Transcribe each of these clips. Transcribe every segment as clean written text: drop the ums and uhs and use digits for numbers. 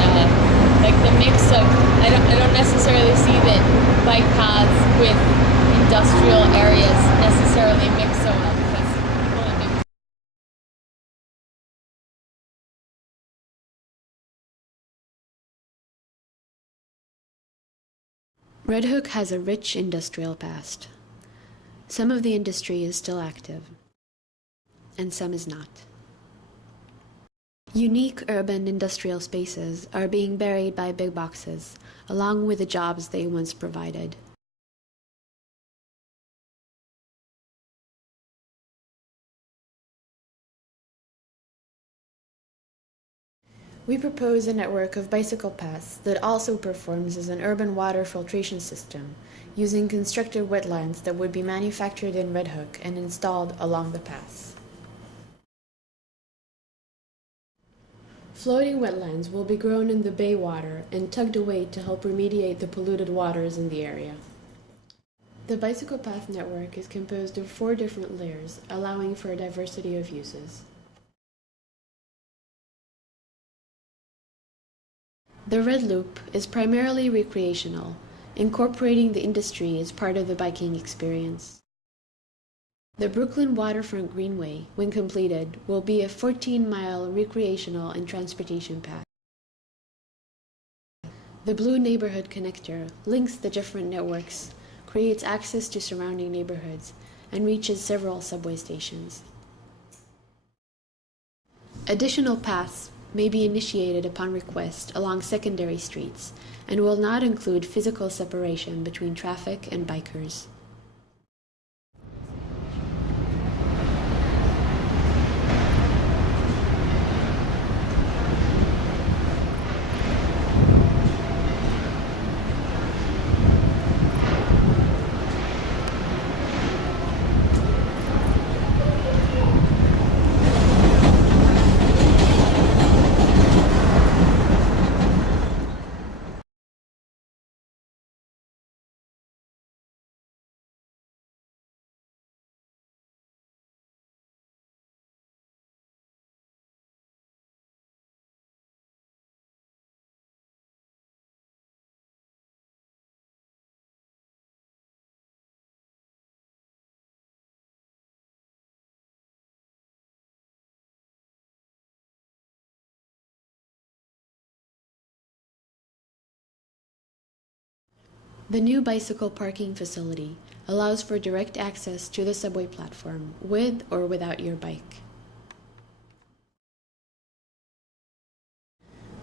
and like the mix of I don't necessarily see that bike paths with industrial areas necessarily mix so well because people in New Red Hook has a rich industrial past. Some of the industry is still active, and some is not. Unique urban industrial spaces are being buried by big boxes, along with the jobs they once provided. We propose a network of bicycle paths that also performs as an urban water filtration system, using constructed wetlands that would be manufactured in Red Hook and installed along the paths. Floating wetlands will be grown in the bay water and tugged away to help remediate the polluted waters in the area. The bicycle path network is composed of 4 different layers, allowing for a diversity of uses. The Red Loop is primarily recreational, incorporating the industry as part of the biking experience. The Brooklyn Waterfront Greenway, when completed, will be a 14-mile recreational and transportation path. The Blue Neighborhood Connector links the different networks, creates access to surrounding neighborhoods, and reaches several subway stations. Additional paths may be initiated upon request along secondary streets and will not include physical separation between traffic and bikers. The new bicycle parking facility allows for direct access to the subway platform with or without your bike.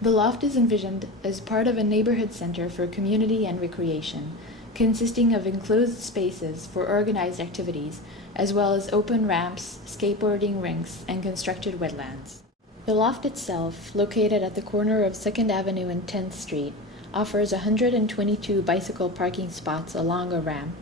The loft is envisioned as part of a neighborhood center for community and recreation, consisting of enclosed spaces for organized activities, as well as open ramps, skateboarding rinks, and constructed wetlands. The loft itself, located at the corner of 2nd Avenue and 10th Street, offers 122 bicycle parking spots along a ramp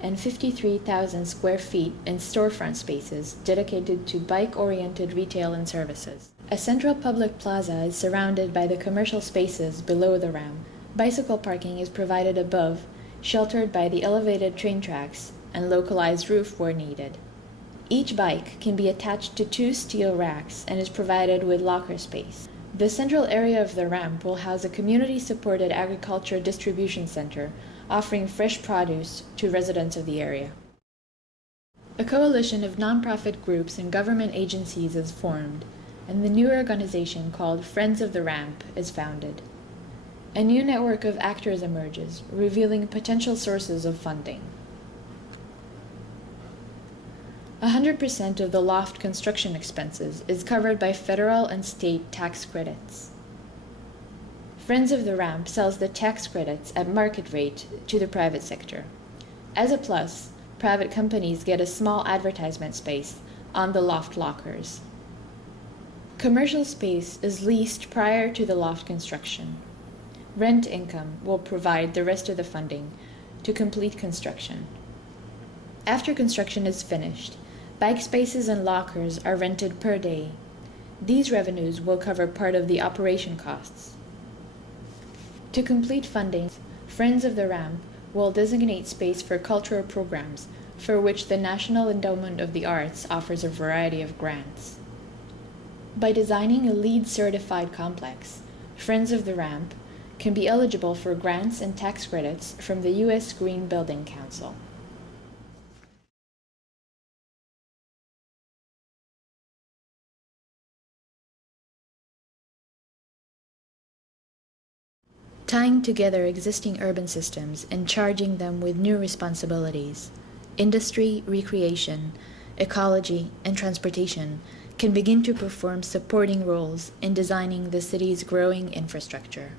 and 53,000 square feet in storefront spaces dedicated to bike-oriented retail and services. A central public plaza is surrounded by the commercial spaces below the ramp. Bicycle parking is provided above, sheltered by the elevated train tracks and localized roof where needed. Each bike can be attached to 2 steel racks and is provided with locker space. The central area of the ramp will house a community-supported agriculture distribution center, offering fresh produce to residents of the area. A coalition of nonprofit groups and government agencies is formed, and the new organization called Friends of the Ramp is founded. A new network of actors emerges, revealing potential sources of funding. 100% of the loft construction expenses is covered by federal and state tax credits. Friends of the Ramp sells the tax credits at market rate to the private sector. As a plus, private companies get a small advertisement space on the loft lockers. Commercial space is leased prior to the loft construction. Rent income will provide the rest of the funding to complete construction. After construction is finished, bike spaces and lockers are rented per day. These revenues will cover part of the operation costs. To complete funding, Friends of the Ramp will designate space for cultural programs, for which the National Endowment of the Arts offers a variety of grants. By designing a LEED-certified complex, Friends of the Ramp, can be eligible for grants and tax credits from the U.S. Green Building Council. Tying together existing urban systems and charging them with new responsibilities, industry, recreation, ecology, and transportation can begin to perform supporting roles in designing the city's growing infrastructure.